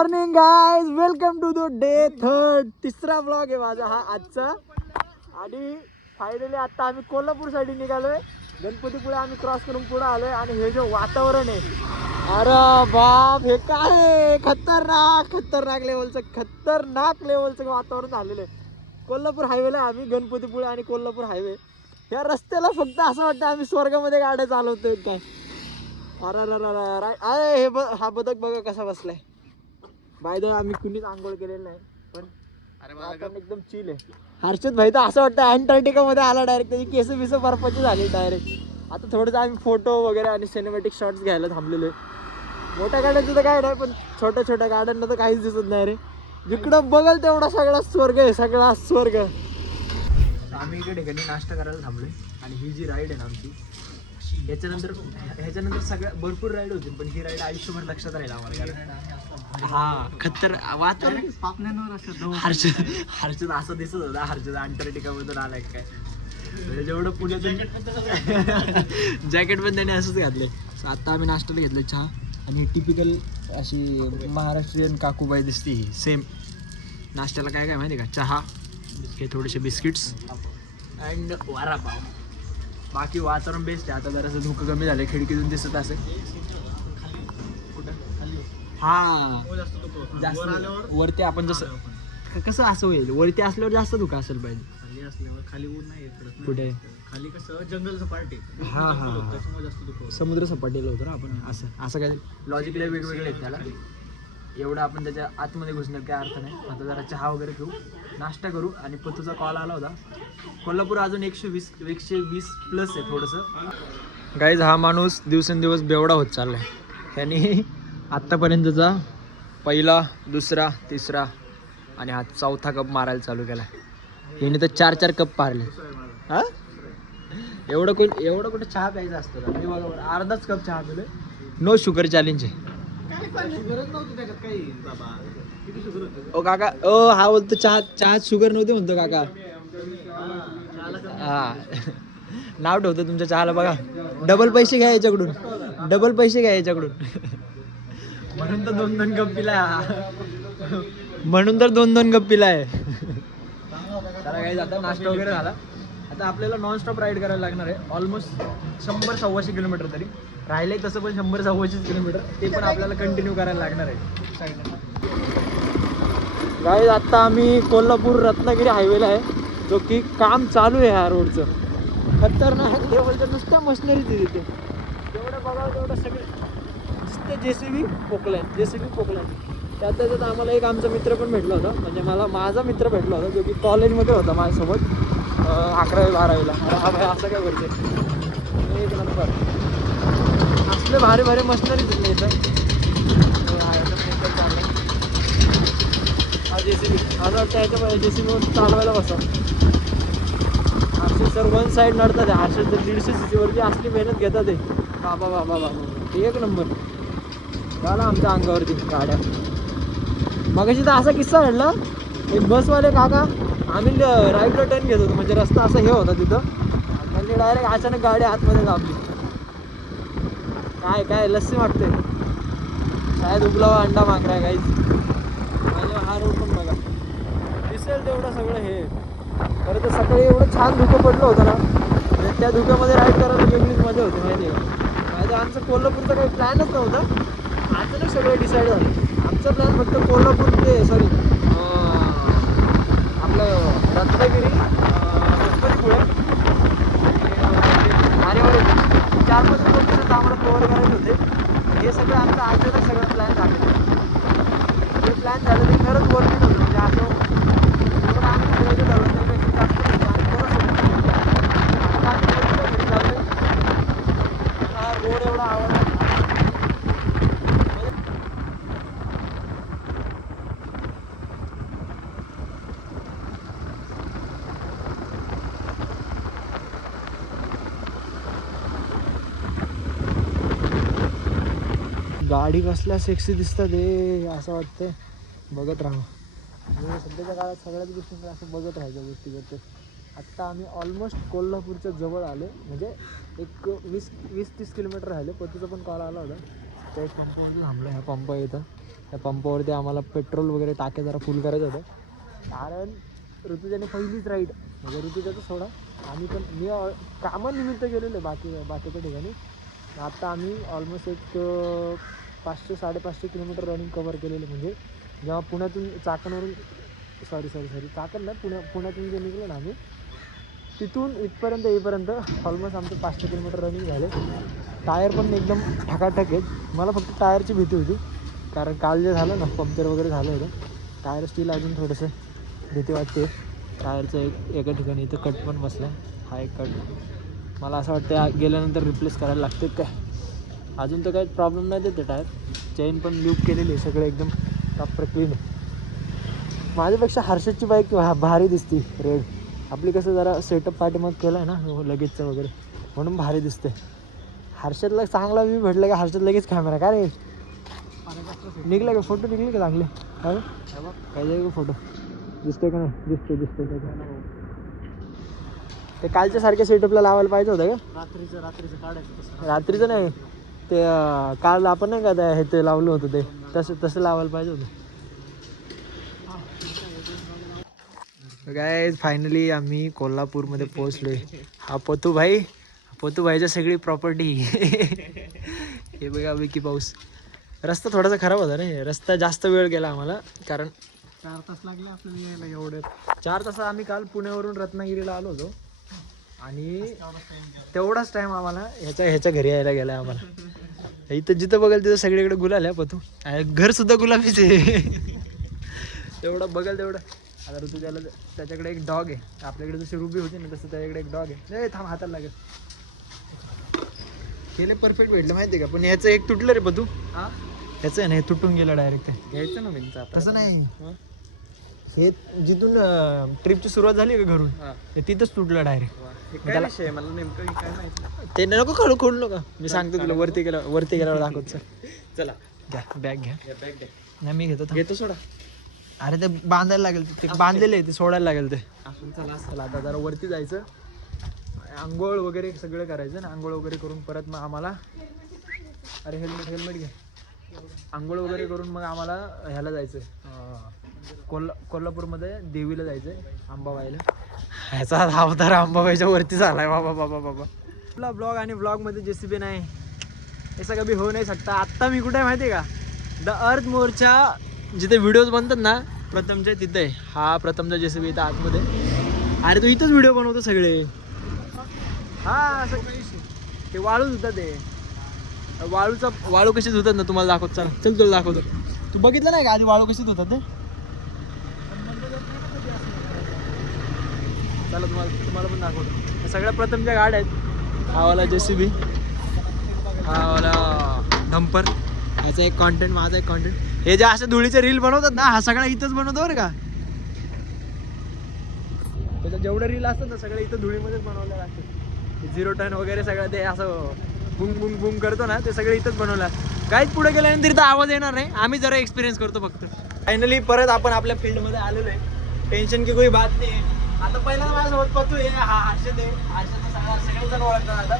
Morning guys, welcome to the day 3. तिसरा blog आहे माझा हा आजचा. आणि फायनली आता आम्ही कोल्हापूर साठी निघालोय. गणपतीपुळे आम्ही क्रॉस करून पुढे आलोय. आणि हे जे वातावरण आहे, अरे बाप, हे काय आहे, खतरनाक लेवलचं वातावरण झालेलं आहे. कोल्हापूर हायवेला आम्ही, गणपतीपुळे आणि कोल्हापूर हायवे या रस्त्याला फक्त असं वाटतं आम्ही स्वर्गामध्ये गाड्या चालवतोय काय. अरे हे हा बदक बघा कसा बसलाय. बाय द वे आम्ही कुणीच आंघोळ केलेलं नाही, पण वातावरण एकदम चिल आहे. हर्षद भाई तर असं वाटतं अँटार्क्टिका मध्ये आला डायरेक्ट. त्याची केस बिस बर्फाची झाली डायरेक्ट. आता थोडंसं आम्ही फोटो वगैरे आणि सिनेमॅटिक शॉट्स घ्यायला थांबलेलो आहे. मोठ्या गाड्यांचं तर काय नाही, पण छोट्या गाड्यांना तर काहीच दिसत नाही रे. जिकडं बघल तेवढा सगळा स्वर्ग आहे, सगळा स्वर्ग. आम्ही इकडे ठिकाणी नाश्ता करायला थांबलोय. आणि ही जी राईड आहे ना आमची, ह्याच्यानंतर सगळ्या भरपूर राईड होतील, पण ही राईड आयुष्यभर लक्षात राहील आम्हाला. हा खतर वातावरण. हर्षद असं दिसत होता, हर्षद अंटार्क्टिका मधून आलाय काय. जेवढं पुण्यातून जॅकेट पण त्याने असंच घातलंय. आता आम्ही नाश्त्याला घेतलं चहा. आणि टिपिकल अशी महाराष्ट्रीयन काकूबाई दिसते ही सेम. नाश्त्याला काय काय माहिती का, चहा, हे थोडेसे बिस्किट्स अँड वडापाव. बाकी वातावरण बेस्ट आहे. आता जरासं धुकं कमी झालं, खिडकीतून दिसत असेल. हा जास्त वरती आपण जसं कसं असं होईल, वरती असल्यावर जास्त धुकं असेल पाहिजे. खाली असल्यावर खाली ऊन नाही येत. कुठे खाली कसं जंगल सपाटी. हा समुद्र सपाटीला होतं ना आपण. असं काय लॉजिकली वेगवेगळे आहेत त्याला. एवढं आपण त्याच्या आतमध्ये घुसण्यात काय अर्थ नाही. आता जरा चहा वगैरे घेऊ, नाश्ता करू. आणि पतूचा कॉल आला होता. कोल्हापूर अजून 120 प्लस आहे थोडंसं. गाईज हा माणूस दिवसेंदिवस बेवडा होत चाललाय. ह्यानी आत्तापर्यंतचा पहिला, दुसरा, तिसरा आणि हा चौथा कप मारायला चालू केला. हिने तर 4 कप मारले. हा एवढं कुठं चहा प्यायचा असतं का. मी बरोबर अर्धाच कप चहा पिलोय. नो शुगर चॅलेंज आहे. ओ काका, हा बोलतो चहात शुगर नव्हती म्हणतो काका. हा नाव ठेवतो तुमच्या चहाला बघा. डबल पैसे घ्या याच्याकडून. म्हणून तर 2-2 कप पिलाय. चला काही आता नाश्ता वगैरे झाला. आता आपल्याला नॉनस्टॉप राईड करायला लागणार आहे. ऑलमोस्ट 100-125 किलोमीटर तरी राहिलंय. तसं पण 100-125 किलोमीटर ते पण आपल्याला कंटिन्यू करायला लागणार आहे. गाईज आता आम्ही कोल्हापूर रत्नागिरी हायवेला आहे, जो की काम चालू आहे ह्या रोडचं. खतरनाक लेवलचं नुसतं मशिनरीच आहे तिथे. जेवढं बघावं तेवढं सगळे नुसतं जेसीबी पोकलाय. त्यात आम्हाला एक आमचा मित्र पण भेटला होता. म्हणजे माझा मित्र भेटला होता, जो की कॉलेजमध्ये होता माझ्यासोबत 11वी-12वीला. हा भाई असं काय करते एक नंबर. असले भारी मशिनरी दिसले इथं. हा जेसीबी असं वाटतं याच्या जेसीबी चालवायला बसा. हर्षद सर 1 साईड नडतात. हर्षद 150 cc वरती असली मेहनत घेतात ते. बाबा एक नंबर झाला आमच्या अंगावरती गाड्या. मगाशी तर असा किस्सा घडला. एक बसवाले काका, आम्ही राईटला टर्न घेत होतो, म्हणजे रस्ता असा हे होता तिथं. त्यांनी डायरेक्ट अचानक गाडी आतमध्ये दाबली. काय लस्सी वाटते. शायद उबला हुआ अंडा माग रहा है गाईज. म्हणजे हा रोड पण बघा, दिसेल तेवढं सगळं हे. खरं तर सकाळी एवढं छान धुकं पडलं होतं ना, म्हणजे त्या धुक्यामध्ये राईड करायला वेगळीच मजा होती माहिती आहे. आमचं कोल्हापूरचा काही प्लॅनच नव्हता. अचानक सगळं डिसाईड झालं. आमचा प्लॅन फक्त कोल्हापूर ते आपलं रत्नागिरी, गणपतीपुळे आणि 4-5 किलोमीटर आम्हाला कव्हर करायचे होते. हे सगळं आमचं अचानक सगळं प्लॅन झालं. हे प्लॅन झालं ते खरंच वर्किंग होतं. म्हणजे असं आम्ही फिरायचं ठरवलं त्यापेक्षा जास्त रोड एवढा आवडला. गाडी कसल्या सेक्सी दिसतात हे, असं वाटतं बघत राहा. म्हणजे सध्याच्या काळात सगळ्याच गोष्टींकडे असं बघत राहायच्या गोष्टी करते. आत्ता आम्ही ऑलमोस्ट कोल्हापूरच्या जवळ आलो. म्हणजे एक 20-30 किलोमीटर राहिले. पतीचा पण कॉल आला होता. त्या एक पंपावरती थांबलो. ह्या पंप येतं, त्या पंपावरती आम्हाला पेट्रोल वगैरे टाके जरा फुल करायचं होतं. कारण ऋतुजाने पहिलीच राईड म्हणजे ऋतुजाचं सोडा, आम्ही पण मी कामानिमित्त गेलेलो आहे बाकीच्या ठिकाणी. आता आम्ही ऑलमोस्ट एक 500-550 किलोमीटर रनिंग कवर केलेलं. म्हणजे जेव्हा पुण्यातून चाकणवरून सॉरी चाकण नाही पुण्यातून जे निघलो ना आम्ही, तिथून इथपर्यंत येईपर्यंत ऑलमोस्ट आमचं 500 किलोमीटर रनिंग झाले. टायर पण एकदम ठकाठक आहेत. मला फक्त टायरची भीती होती, कारण काल जे झालं ना पंक्चर वगैरे झालं होतं. टायर स्टील अजून थोडंसं भीती वाटते. टायरचं एका ठिकाणी इथं कट पण बसला आहे. हा एक कट मला असं वाटतं गेल्यानंतर रिप्लेस करायला लागते काय. अजून तर काही प्रॉब्लेम नाही देते टायर. चेन पण लूप केलेली आहे, सगळं एकदम प्रॉपर क्लीन आहे. माझ्यापेक्षा हर्षदची बाईक भारी दिसते रेड. आपली कसं जरा सेटअप पाठीमाग केलं आहे ना लगेचचं वगैरे, म्हणून भारी दिसते. हर्षदला चांगला व्ह्यू भेटला का हर्षद लगेच कॅमेरा का रे निघले का, फोटो निघले का चांगले काय जाईल का फोटो दिसतोय का नाही. दिसतोय ते कालच्या सारख्या सेटअपला लावायला पाहिजे होतं का. रात्रीचं काढायचं. रात्रीचं नाही ते काल आपण नाही का हे ते लावलं होतं ते तसं लावायला पाहिजे होतं. गाईज फायनली आम्ही कोल्हापूरमध्ये पोहोचलोय. हा पतूभाईच्या सगळी प्रॉपर्टी. हे बघा विकी पाऊस. रस्ता थोडासा खराब होता रे, रस्ता जास्त वेळ गेला आम्हाला, कारण 4 तास लागले आपल्याला यायला. एवढे 4 तास आम्ही काल पुण्यावरून रत्नागिरीला आलो होतो आणि तेवढाच टाईम आम्हाला ह्याच्या घरी यायला गेला आम्हाला. इथं जिथं बघाल तिथं सगळीकडे गुलाल आहे. पतू घर सुद्धा गुलाबीच आहे. तेवढं बघाल तेवढं. आता ऋतुजाला त्याच्याकडे एक डॉग आहे. आपल्याकडे जशी रुबी होती ना तसं त्याच्याकडे एक डॉग आहे. थांब हाताला लागेल. केले परफेक्ट भेटलं माहिती आहे का, पण याचं एक तुटलं रे पतू. याचं आहे ना हे तुटून गेलं डायरेक्ट. घ्यायचं ना मी तसं नाही. हे जिथून ट्रिपची सुरुवात झाली का घरून ते तिथंच तुटलं डायरेक्ट. मला नेमकं काय माहिती ते नको खोलू नका. मी सांगतो तुला वरती गेल्यावर दाखवतो. चला घ्या बॅग घ्या. नाही मी घेतो सोडा. अरे ते बांधायला लागेल, ते बांधलेले आहे ते सोडायला लागेल ते. चला आता जरा वरती जायचं, आंघोळ वगैरे सगळं करायचं ना. आंघोळ वगैरे करून परत मग आम्हाला अरे हेल्मेट घे. आंघोळ वगैरे करून मग आम्हाला ह्याला जायचं कोल्हापूरमध्ये देवीला जायचं अंबाबाईला. ह्याचा अवतार अंबाबाईच्या वरती झालाय बाबा. आपला ब्लॉग आणि ब्लॉगमध्ये JCB नाही हे सगळं बी होऊ नाही शकता. आत्ता मी कुठे आहे माहिती आहे का, द अर्थ मोरच्या जिथे व्हिडिओज बनतात ना प्रथमचे तिथे. हा प्रथमचा JCB इथं आतमध्ये. अरे तू इथंच व्हिडिओ बनवतो सगळे. हा ते वाळूच होता. ते वाळू कशी धुतात ना तुम्हाला दाखवत. चल तुला दाखवतो. तू बघितलं नाही का आधी वाळू कशी धुतात ते. चला तुम्हाला पण दाखवतो. सगळ्या प्रथमच्या गाड्या आहेत. हा वाला JCB, हा वाला डंपर. ह्याचा एक कॉन्टेंट, माझा एक कॉन्टेंट. हे जे अशा धुळीचे रील बनवतात ना हा सगळा इथंच बनवतो बरं का. त्याचं जेवढं रील असतात ना सगळं इथं धुळीमध्येच बनवलं लागतं. 0 टन वगैरे सगळं ते असं बुंग करतो ना ते सगळं इथंच बनवलं. काहीच पुढे गेल्यानंतर इथं आवाज येणार नाही. आम्ही जरा एक्सपिरियन्स करतो फक्त. फायनली परत आपण आपल्या फील्डमध्ये आलेलो आहे. टेन्शन की कोई बात नाही. आता पहिल्यांदा माझ्यासोबत पतू आहे. हा हर्षद आहे. सगळेजण ओळखतात आता.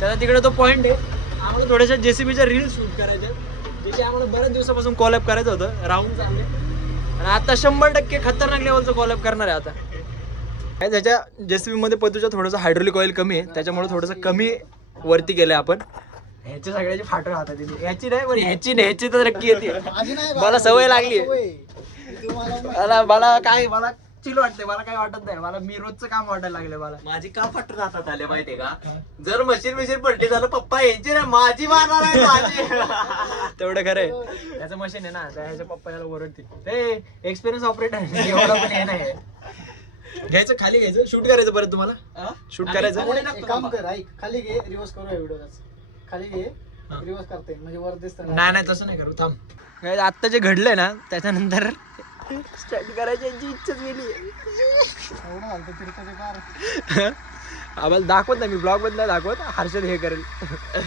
त्याचा तिकडे तो पॉईंट आहे. आम्हाला थोड्याशा JCBच्या रील शूट करायच्या, जिथे आम्हाला बऱ्याच दिवसापासून कॉलअप करायचं होतं. राहून चालले आणि आता 100% खतरनाक लेवलचं कॉलअप करणार आहे आता. त्याच्या JCB मध्ये पतूच्या थोडंसं हायड्रोलिक ऑइल कमी आहे, त्याच्यामुळे थोडंसं कमी वरती गेलंय आपण. ह्याची सगळ्याची फाटो राहतात तिथे. याची नाही पण ह्याची तर नक्की येते. मला सवय लागली. मला चिल वाटते. मला काय वाटत नाही. मी रोजचं काम वाटायला लागले मला. माझी का फाटून राहतात आले माहितीये का. जर मशीन पलटी झालं पप्पा यांची नाही माझी मारणार आहे माझी. तेवढं खरं आहे. त्याचं मशीन आहे ना त्याच्या पप्पा याला ओरडतील. ते एक्सपिरियन्स ऑपरेटर आहे एवढं पण हे नाही. घ्यायचं खाली घ्यायचं शूट करायचं परत तुम्हाला शूट करायचं. काम कर ऐक खाली घे रिवर्स करू व्हिडिओ. खाली घे रिवर्स करते म्हणजे वर दिसत. नाही तसं नाही करू थांब. आत्ता जे घडलंय ना त्याच्यानंतर स्टार्ट करायची यांची इच्छाच गेली. आम्हाला दाखवत नाही. मी ब्लॉग मध्ये दाखवत. हर्षद हे करेल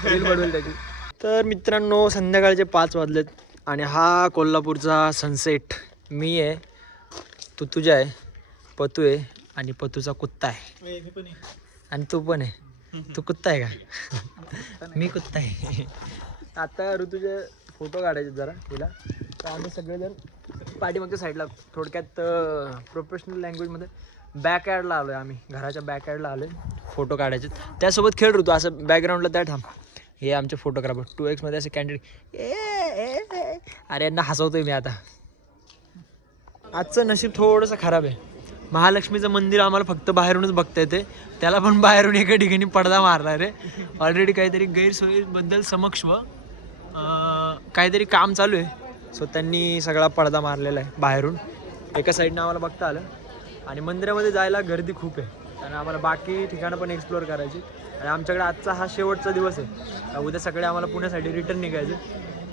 रील बनवेल त्याची. तर मित्रांनो संध्याकाळचे 5 वाजलेत आणि हा कोल्हापूरचा सनसेट. मी आहे, तू तुझ्या आहे, पतू आहे आणि पतूचा कुत्ता आहे. आणि तू पण आहे. तू कुत्ता आहे का. मी कुत्ता आहे. आता ऋतूचे फोटो काढायचे जरा तिला, तर आम्ही सगळेजण पाठीमागच्या साईडला थोडक्यात प्रोफेशनल लँग्वेजमध्ये बॅक ॲडला आलो आहे. आम्ही घराच्या बॅक ॲडला आलो आहे फोटो काढायचे. त्यासोबत खेळ ऋतू असं बॅकग्राऊंडला त्या थांब. हे आमचे फोटोग्राफर 2x मध्ये असे कॅन्डिडेट. अरे यांना हसवतोय मी आता. आजचं नशीब थोडंसं खराब आहे. महालक्ष्मीचं मंदिर आम्हाला फक्त बाहेरूनच बघता येते, त्याला पण बाहेरून एका ठिकाणी पडदा मारला रे. ऑलरेडी काहीतरी गैरसोयीबद्दल समक्ष काहीतरी काम चालू आहे, सो त्यांनी सगळा पडदा मारलेला आहे बाहेरून. एका साईडनं आम्हाला बघता आलं. आणि मंदिरामध्ये जायला गर्दी खूप आहे, कारण आम्हाला बाकी ठिकाणं पण एक्सप्लोअर करायची. आणि आमच्याकडे आजचा हा शेवटचा दिवस आहे. उद्या सकाळी आम्हाला पुण्यासाठी रिटर्न निघायचं.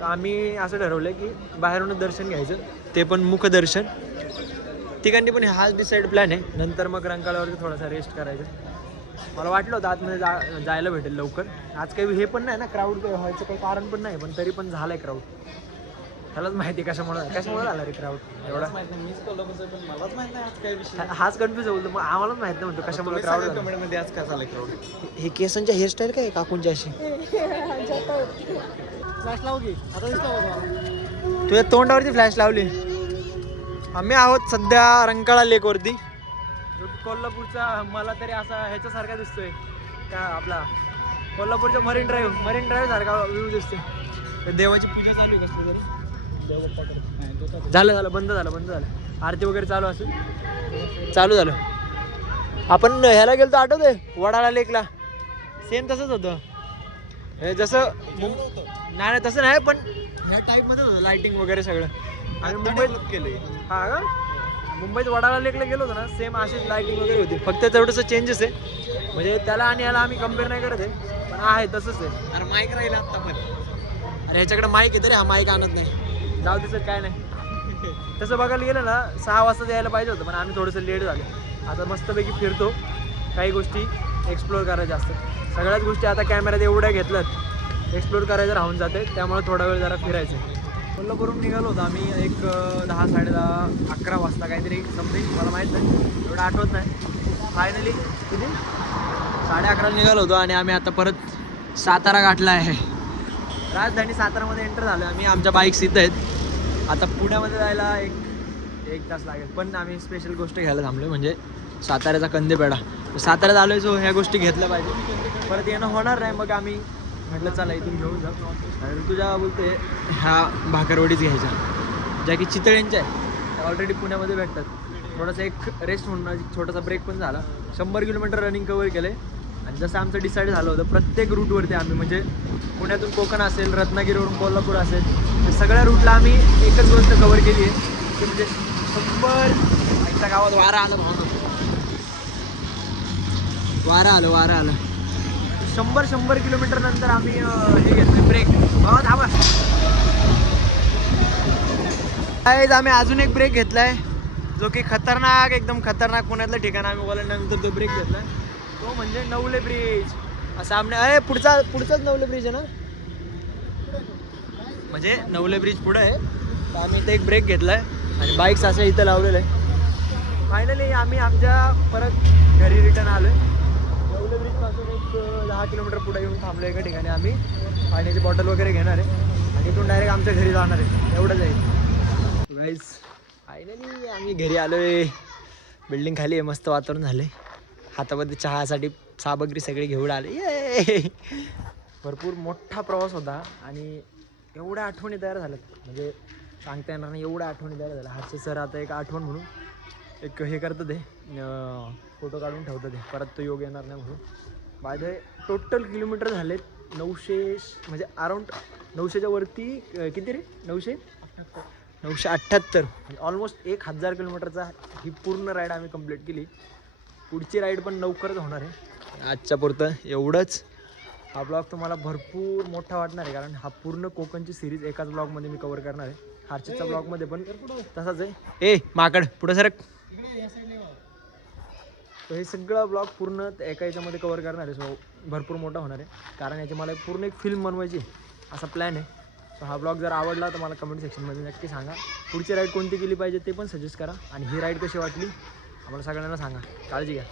तर आम्ही असं ठरवलं की बाहेरूनच दर्शन घ्यायचं, ते पण मुखदर्शन. तिघांनी पण हाच डिसाईड प्लॅन आहे. नंतर मग रंकाळ्यावरती थोडासा रेस्ट करायचं. मला वाटलं होतं आतमध्ये जायला भेटेल लवकर. आज काही हे पण नाही ना, क्राऊड व्हायचं काही कारण पण नाही, पण तरी पण झालं आहे क्राऊड. त्यालाच माहिती कशामुळे झाला रे क्राऊड एवढा. हाच कन्फ्यूज होतो, मग आम्हालाच माहित नाही म्हणतो कशामुळे क्राऊड मध्ये आज का झालं क्राऊड. हे केसांच्या हेअरस्टाईल काय काकूंची अशी. फ्लॅश लावू की आता दिसतो तुझ्या तोंडावरती फ्लॅश लावली. आम्ही आहोत सध्या रंकाळा लेकवरती. कोल्हापूरचा मला तरी असा ह्याच्यासारखा दिसतोय का, आपला कोल्हापूरच्या मरीन ड्राईव्ह सारखा व्ह्यू दिसतोय. देवाची पूजा चालू आहे कसली तरी. झालं बंद झालं आरती वगैरे चालू असेल. चालू झालं. आपण ह्याला गेलो तर आठवतंय वडाळा लेकला, सेम तसंच होतं. हे जसं नाही तसं नाही, पण ह्या टाईपमध्येच होतं लाईटिंग वगैरे सगळं. आणि मुंबईत केले. हा का, मुंबईत वडाळा लेकला गेलो होतो ना, सेम अशीच लाईटिंग वगैरे होती. फक्त तेवढंसं चेंजेस आहे, म्हणजे त्याला आणि याला आम्ही कम्पेअर नाही करत आहे, पण आहे तसंच आहे. अरे माईक राहील आत्ता पण. अरे ह्याच्याकडे माईक आहे तरी हा माईक आणत नाही. जाऊ दिसत काय नाही. तसं बघायला गेलं ना 6 वाजता यायला पाहिजे होतं, पण आम्ही थोडंसं लेट झालं. आता मस्तपैकी फिरतो, काही गोष्टी एक्सप्लोअर करायच्या असतात. सगळ्याच गोष्टी आता कॅमेऱ्यात एवढ्या घेतल्यात, एक्सप्लोअर करायचं राहून जाते. त्यामुळे थोडा वेळ जरा फिरायचं. कोल्हापूरहून निघालो होतो आम्ही एक 10, 10:30, 11 वाजता काहीतरी समथिंग, मला माहीत नाही एवढं आठवत नाही. फायनली किती 11:30 निघालो होतो आणि आम्ही आता परत सातारा गाठला आहे. राजधानी सातारामध्ये एंटर झालो आम्ही. आमच्या बाईक्स इथं आहेत. आता पुण्यामध्ये जायला एक तास लागेल, पण आम्ही स्पेशल गोष्ट घ्यायला थांबलो, म्हणजे साताऱ्याचा कंदीपेढा. साताऱ्यात आलो आहे, सो ह्या गोष्टी घेतल्या पाहिजे. परत येणं होणार नाही, मग आम्ही म्हटलं चला इथून घेऊन जाऊ. आणि तुझ्या बोलते ह्या भाकरवडीच घ्यायच्या, ज्या की चितळ्यांच्या आहे. ऑलरेडी पुण्यामध्ये भेटतात. थोडासा एक रेस्ट म्हणून एक छोटासा ब्रेक पण झाला. 100 किलोमीटर रनिंग कवर केलं आहे. आणि जसं आमचं डिसाईड झालं होतं, प्रत्येक रूटवरती आम्ही, म्हणजे पुण्यातून कोकण असेल, रत्नागिरीवरून कोल्हापूर असेल, या सगळ्या रूटला आम्ही एकच गोष्ट कवर केली आहे, की म्हणजे 100 आईच्या गावात वारा आलं 100 किलोमीटर नंतर आम्ही हे घेतलं ब्रेक. थांबा, आम्ही अजून एक ब्रेक घेतलाय, जो की खतरनाक, एकदम खतरनाक पुण्यातलं ठिकाण आम्ही बोलल्यानंतर तो ब्रेक घेतला. तो म्हणजे नवले ब्रिज. सामने अरे पुढचाच नवले ब्रिज आहे ना, म्हणजे नवले ब्रिज पुढे आहे. तर आम्ही इथे एक ब्रेक घेतलाय आणि बाईक्स अशा इथं लावलेलं आहे. फायनली आम्ही आमच्या परत घरी रिटर्न आलो आहे. नवले ब्रिजपासून एक 10 किलोमीटर पुढे येऊन थांबलो एका ठिकाणी. आम्ही पाण्याची बॉटल वगैरे घेणार आहे आणि इथून डायरेक्ट आमच्या घरी जाणार आहे. एवढंच आहे गाईज. फायनली आम्ही घरी आलो आहे. बिल्डिंग खाली आहे, मस्त वातावरण झालं आहे. हातामध्ये चहासाठी सामग्री सगळी घेऊन आले. ये भरपूर मोठा प्रवास होता आणि एवढ्या आठवणी तयार झाल्यात, म्हणजे सांगता येणार नाही एवढ्या आठवणी तयार झाल्या. हर्षद सर आता एक आठवण म्हणून एक हे करतं, ते फोटो काढून ठेवतं, ते परत तो योग येणार नाही म्हणून. माझे टोटल किलोमीटर झालेत 900, म्हणजे अराऊंड 900च्या वरती. किती रे? 978. ऑलमोस्ट 1000 किलोमीटरचा ही पूर्ण राईड आम्ही कंप्लीट केली. पुढची राईड पण लवकरच होणार आहे. आजच्या पुरतं एवढंच. हा ब्लॉग तुम्हाला भरपूर मोठा वाटणार आहे, कारण हा पूर्ण कोकणची सिरीज एकाच ब्लॉगमध्ये मी कव्हर करणार आहे. हर्षदच्या ब्लॉगमध्ये पण तसाच आहे. माकड पुढं सरक. तर हे सगळं ब्लॉग पूर्ण एका याच्यामध्ये कव्हर करणार आहे. सो भरपूर मोठा होणार आहे, कारण याची मला पूर्ण एक फिल्म बनवायची असा प्लॅन आहे. सो हा ब्लॉग जर आवडला तर मला कमेंट सेक्शनमध्ये नक्की सांगा. पुढची राईड कोणती केली पाहिजे ते पण सजेस्ट करा. आणि ही राईड कशी वाटली आम्हाला सगळ्यांना सांगा. काळजी घ्या.